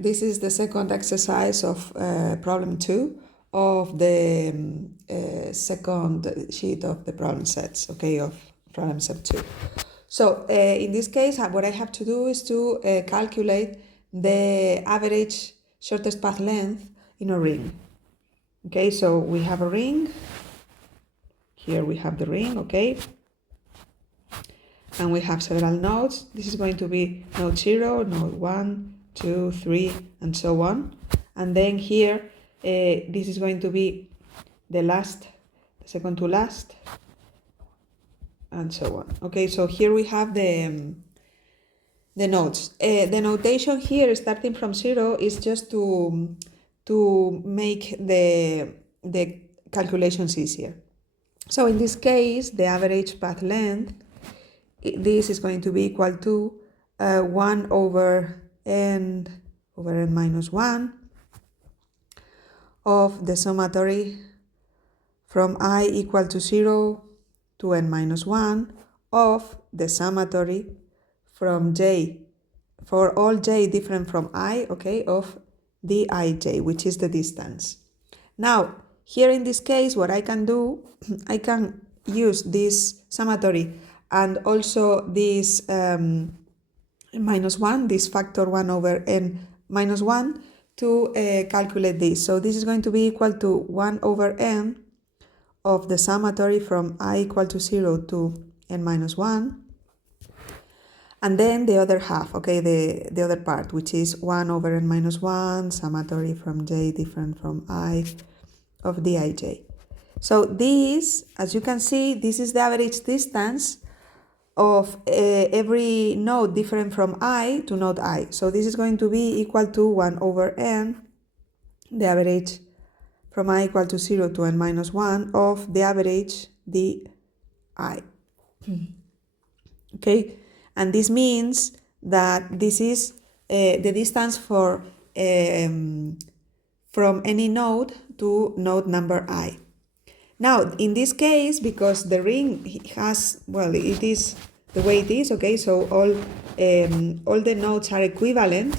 This is the second exercise of problem 2 of the second sheet of the problem sets, okay, of problem set 2. So in this case, what I have to do is to calculate the average shortest path length in a ring. Okay, so we have a ring. Here we have the ring, okay? And we have several nodes. This is going to be node 0, node 1, 2, 3, and so on. And then here, this is going to be the last, the second to last, and so on. Okay, so here we have the nodes. The notation here, starting from 0, is just to make the calculations easier. So in this case, the average path length, this is going to be equal to 1 over n minus 1 of the summatory from I equal to 0 to n minus 1 of the summatory from j, for all j different from I, okay, of dij, which is the distance. Now, here in this case, what I can do, I can use this summatory and also this minus 1, this factor 1 over n minus 1 to calculate this. So this is going to be equal to 1 over n of the summatory from I equal to 0 to n minus 1. And then the other half, okay, the other part, which is 1 over n minus 1, summatory from j different from I of dij. So this, as you can see, this is the average distance of every node different from I to node I. So this is going to be equal to 1 over n, the average from I equal to 0 to n minus 1 of the average di. Okay, and this means that this is the distance for from any node to node number I. Now, in this case, because the ring has, well, it is the way it is, okay, so all the nodes are equivalent.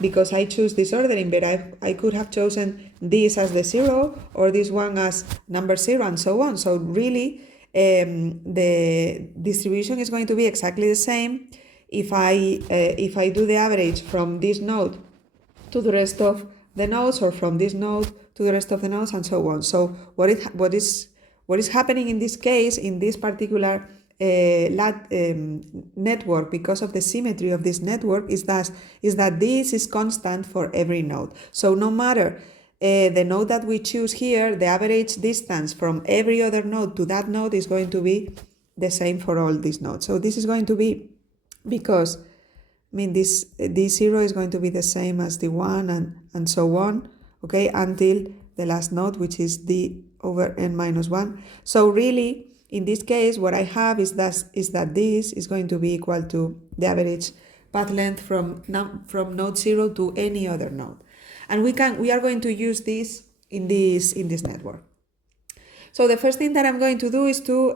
Because I choose this ordering, but I could have chosen this as the 0 or this one as number 0 and so on. So really, the distribution is going to be exactly the same if I do the average from this node to the rest of the nodes, or from this node to the rest of the nodes, and so on. So what is happening in this case, in this particular network, because of the symmetry of this network, is that this is constant for every node. So no matter the node that we choose here, the average distance from every other node to that node is going to be the same for all these nodes. So this is going to be, because this d0 is going to be the same as d1 and so on, okay, until the last node, which is d over n minus 1. So really, in this case, what I have is that this is going to be equal to the average path length from node 0 to any other node. And we are going to use this in this network. So the first thing that I'm going to do is to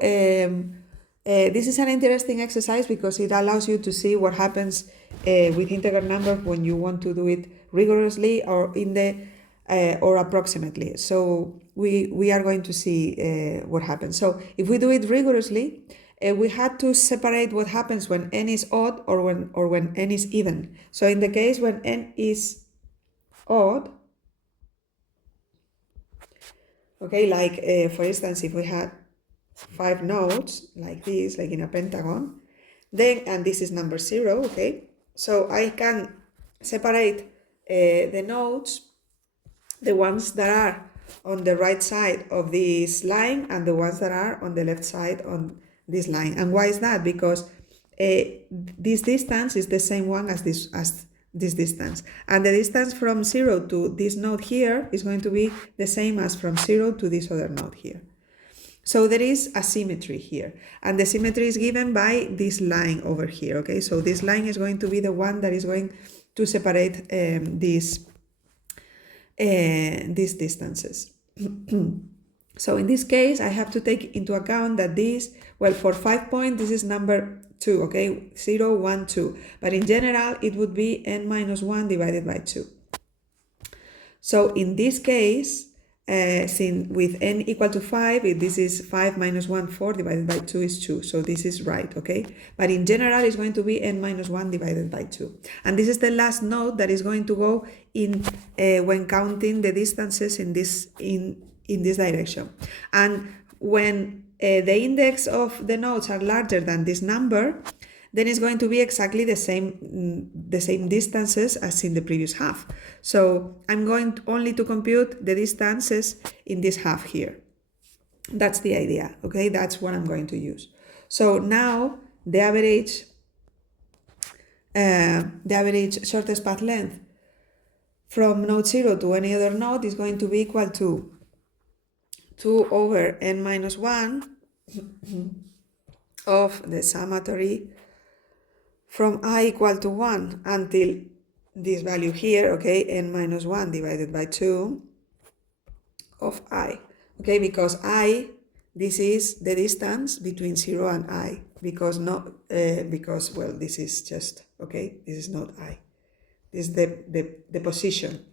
this is an interesting exercise because it allows you to see what happens with integer numbers when you want to do it rigorously or or approximately. So we are going to see what happens. So if we do it rigorously, we had to separate what happens when n is odd or when n is even. So in the case when n is odd, okay, like for instance, if we had 5 nodes like this, like in a pentagon, then, and this is number 0, okay, so I can separate the nodes, the ones that are on the right side of this line and the ones that are on the left side on this line. And why is that? Because this distance is the same one as this distance, and the distance from 0 to this node here is going to be the same as from 0 to this other node here. So there is a symmetry here, and the symmetry is given by this line over here, okay? So this line is going to be the one that is going to separate these distances. So in this case, I have to take into account that this, well, for 5 points, this is number 2, okay? 0, 1, 2. But in general, it would be n minus 1 divided by 2. So in this case, since with n equal to 5, if this is 5 minus 1, 4 divided by 2 is 2. So this is right, okay? But in general, it's going to be n minus 1 divided by 2. And this is the last node that is going to go in when counting the distances in this direction. And when the index of the nodes are larger than this number, then it's going to be exactly the same distances as in the previous half. So I'm going only to compute the distances in this half here. That's the idea, okay? That's what I'm going to use. So now the average shortest path length from node 0 to any other node is going to be equal to 2 over n minus 1 of the summatory from I equal to 1 until this value here, okay, n minus 1 divided by 2 of I, okay, because I, this is the distance between 0 and I, because well, this is just, okay, this is not I, this is the position.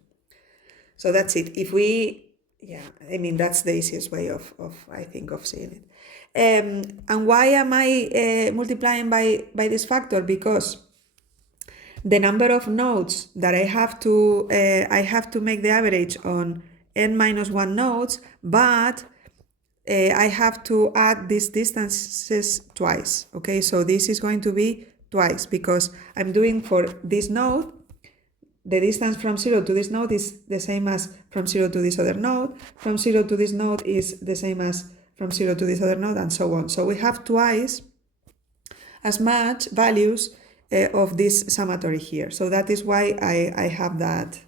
So that's it. If we, yeah, I mean, that's the easiest way of I think, of seeing it. And why am I multiplying by this factor? Because the number of nodes that I have to make the average on n minus 1 nodes, but I have to add these distances twice, okay? So this is going to be twice, because I'm doing for this node, the distance from 0 to this node is the same as from 0 to this other node, from 0 to this node is the same as from 0 to this other node, and so on. So we have twice as much values of this summatory here. So that is why I have that.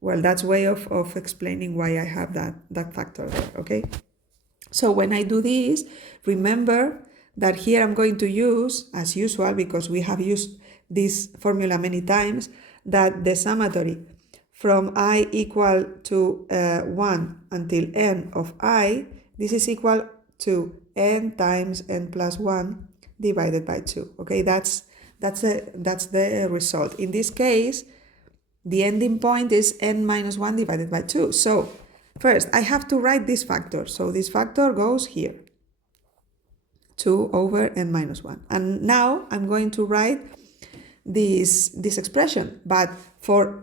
Well, that's way of explaining why I have that factor there, okay? So when I do this, remember that here I'm going to use, as usual, because we have used this formula many times, that the summatory from I equal to 1 until n of I, this is equal to n times n plus 1 divided by 2. Okay, that's the result. In this case, the ending point is n minus 1 divided by 2. So first, I have to write this factor. So this factor goes here, 2 over n minus 1. And now I'm going to write this expression, but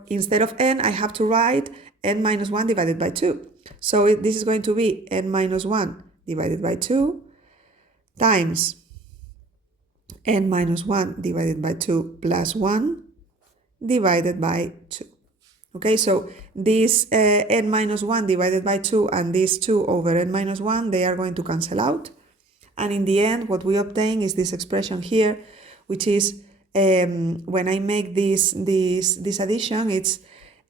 instead of n, I have to write n minus 1 divided by 2. So this is going to be n minus 1 divided by 2 times n minus 1 divided by 2 plus 1 divided by 2. Okay, so this n minus 1 divided by 2 and this 2 over n minus 1, they are going to cancel out. And in the end, what we obtain is this expression here, which is when I make this addition, it's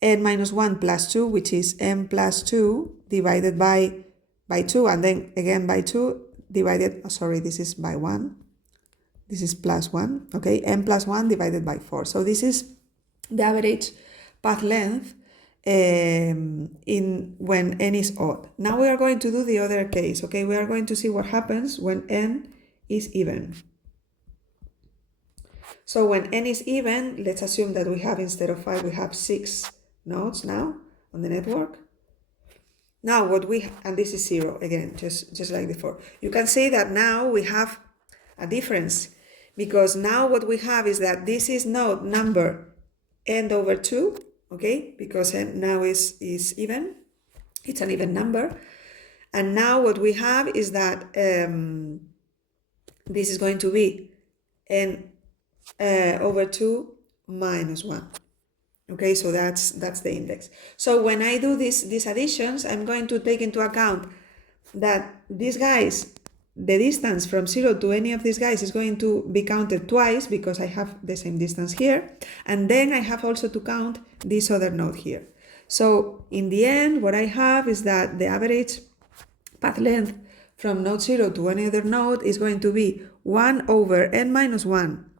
n minus 1 plus 2, which is n plus 2 divided by 2, and then again by 2 divided, this is by 1. This is plus 1, okay, n plus 1 divided by 4. So this is the average path length when n is odd. Now we are going to do the other case, okay? We are going to see what happens when n is even. So when n is even, let's assume that we have, instead of 5, we have 6 nodes now on the network. Now and this is 0 again, just like before. You can see that now we have a difference, because now what we have is that this is node number n over 2, okay, because n now is even, it's an even number. And now what we have is that this is going to be n over 2 minus 1. Okay, so that's the index. So when I do these additions, I'm going to take into account that these guys, the distance from 0 to any of these guys is going to be counted twice, because I have the same distance here. And then I have also to count this other node here. So in the end, what I have is that the average path length from node 0 to any other node is going to be 1 over n minus 1,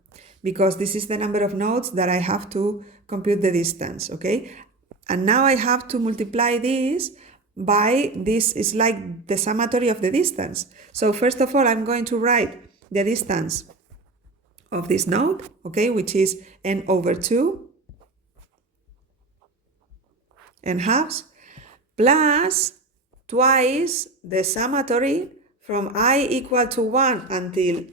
because this is the number of nodes that I have to compute the distance, okay? And now I have to multiply this by this, is like the summatory of the distance. So first of all, I'm going to write the distance of this node, okay, which is n over 2 n halves, plus twice the summatory from I equal to 1 until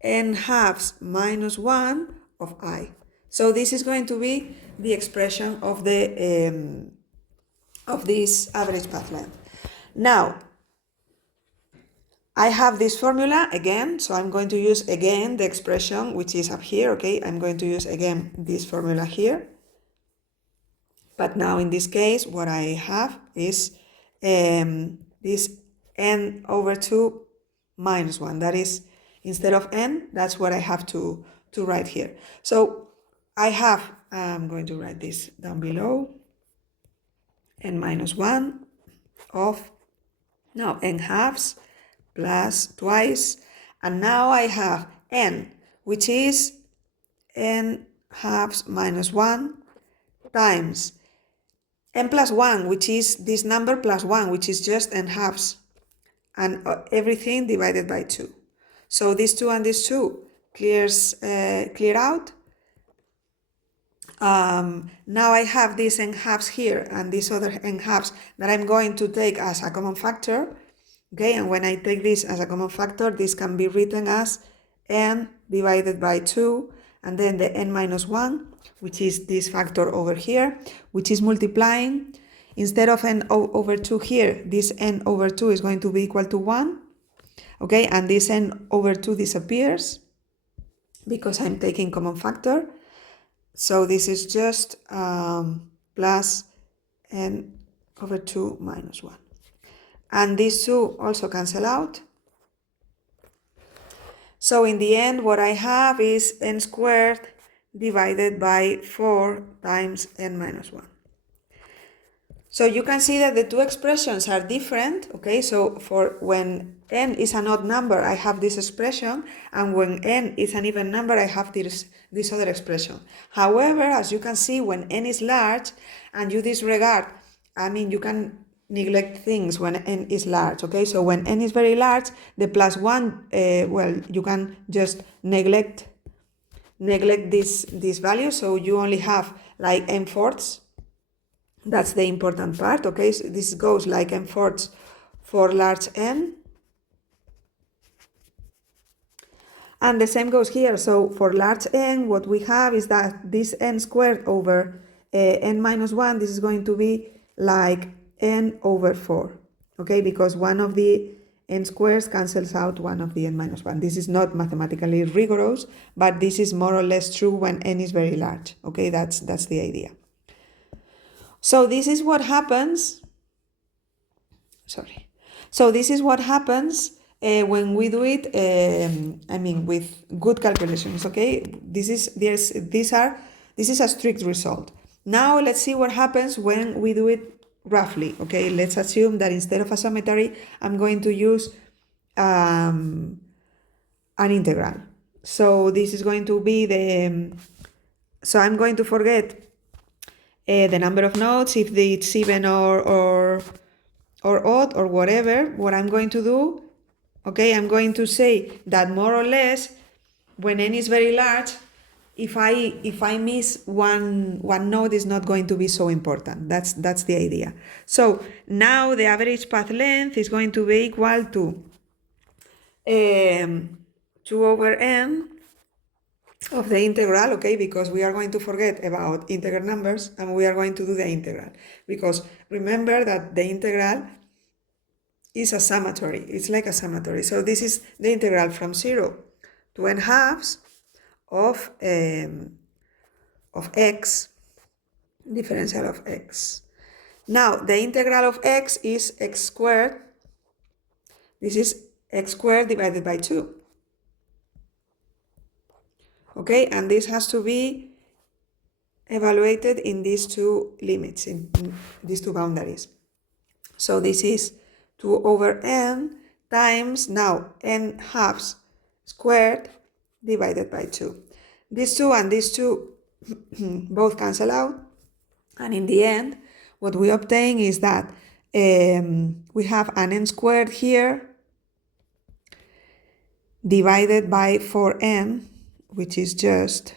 n halves minus 1 of I. So this is going to be the expression of the of this average path length. Now, I have this formula again, so I'm going to use again the expression which is up here, okay? I'm going to use again this formula here. But now in this case, what I have is this n over 2 minus 1. That is, instead of n, that's what I have to write here. So I have, I'm going to write this down below, n minus 1 of, now n halves plus twice, and now I have n, which is n halves minus 1 times n plus 1, which is this number plus 1, which is just n halves, and everything divided by 2. So this 2 and this 2 clear out. Now I have this n halves here and this other n halves that I'm going to take as a common factor. Okay, and when I take this as a common factor, this can be written as n divided by 2, and then the n minus 1, which is this factor over here, which is multiplying. Instead of n over 2 here, this n over 2 is going to be equal to 1. Okay, and this n over 2 disappears because I'm taking common factor. So this is just plus n over 2 minus 1. And these two also cancel out. So in the end, what I have is n squared divided by 4 times n minus 1. So you can see that the two expressions are different, okay? So for when n is an odd number, I have this expression, and when n is an even number, I have this other expression. However, as you can see, when n is large and you disregard, I mean, you can neglect things when n is large, okay? So when n is very large, the plus 1, well, you can just neglect this value, so you only have like n fourths. That's the important part, okay? So this goes like n fourths for large n. And the same goes here. So for large n, what we have is that this n squared over n minus 1, this is going to be like n over 4, okay? Because one of the n squares cancels out one of the n minus 1. This is not mathematically rigorous, but this is more or less true when n is very large, okay? That's the idea. So this is what happens, So this is what happens when we do it, I mean, with good calculations, okay? This is a strict result. Now let's see what happens when we do it roughly, okay? Let's assume that instead of a summatory, I'm going to use an integral. So this is going to be so I'm going to forget the number of nodes, if it's even or odd or whatever. What I'm going to do, okay, I'm going to say that more or less when n is very large, if I miss one node is not going to be so important. That's the idea. So now the average path length is going to be equal to 2 over n of the integral, okay, because we are going to forget about integer numbers and we are going to do the integral, because remember that the integral is a summatory. It's like a summatory. So this is the integral from 0 to n halves of x, differential of x. Now the integral of x is x squared. This is x squared divided by 2. Okay, and this has to be evaluated in these two limits, in these two boundaries. So this is 2 over n times, now, n halves squared divided by 2. These two and these two both cancel out, and in the end, what we obtain is that we have an n squared here divided by 4n, which is just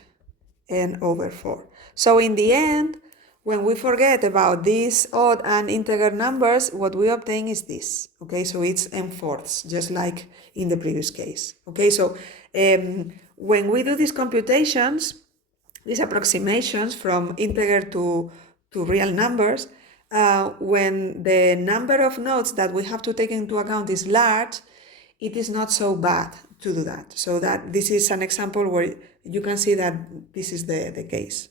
n over 4. So in the end, when we forget about these odd and integer numbers, what we obtain is this. Okay, so it's n-fourths, just like in the previous case. Okay, so when we do these computations, these approximations from integer to real numbers, when the number of nodes that we have to take into account is large, it is not so bad to do that. So that this is an example where you can see that this is the case.